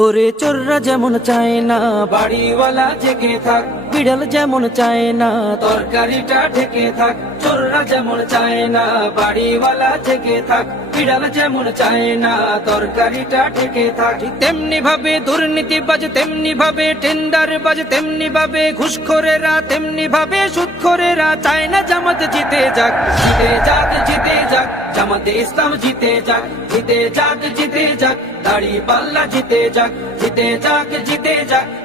ওরে চোররা যেমন চায় না বাড়িওয়ালা জেগে থাক বিড়াল যেমন চায় না তরকারিটা ঢেকে থাক চোররা যেমন চায় না বাড়িওয়ালা জেগে থাক বিড়াল যেমন চায় না তরকারিটা ঢেকে থাক। তেমনি ভাবে দুর্নীতিবাজ তেমনি ভাবে টেন্ডার বাজ তেমনি ভাবে ঘুষখোরেরা তেমনি ভাবে সুদখোরেরা চায় না জামাত জিতে যাক জিতে যাক যাক, জামাতে ইসলাম জিতে যাক জিতে যাক জিতে যাক, দাড়ি পাল্লা জিতে যাক জিতে যাক জিতে যাক।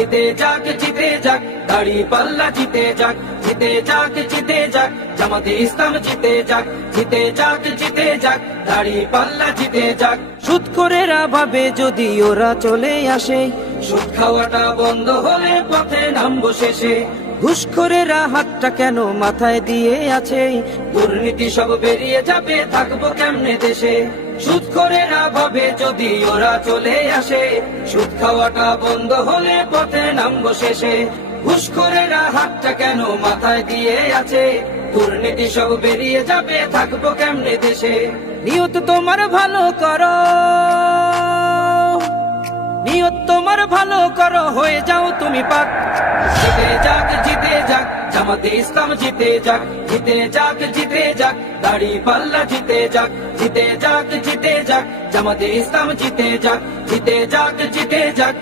জিতে যাক জিতে যাক, দাড়ি পাল্লা জিতে যাক জিতে যাক জিতে যাক, জামাতে ইসলাম জিতে যাক জিতে যাক জিতে যাক, দাড়ি পাল্লা জিতে যাক। সুদ করেরা ভাবে যদি ওরা চলে আসে সুদ খাওয়াটা বন্ধ হলে পথে নামবো শেষে। ঘুষখোরেরা হাতটা কেন মাথায় দিয়ে আছে? দুর্নীতি সব বেরিয়ে যাবে, থাকব কেমনে দেশে? সুদ করেরা ভাবে যদি ওরা চলে আসে। সুদ খাওয়াটা বন্ধ হলে পথে নামবো শেষে। ঘুষখোরেরা হাতটা কেন মাথায় দিয়ে আছে? দুর্নীতি সব বেরিয়ে যাবে, থাকব কেমনে দেশে? নিয়ত তোমার ভালো করো। নিয়ত তোমার ভালো করো, হয়ে যাও তুমি পাক। যাক যাক জামাতে ইসলাম জিতে যাক জিতে যাক জিতে যাক দাড়ি পাল্লা জিতে যাক জিতে যাক জিতে যাক জামাতে ইসলাম জিতে যাক জিতে যাক জিতে যাক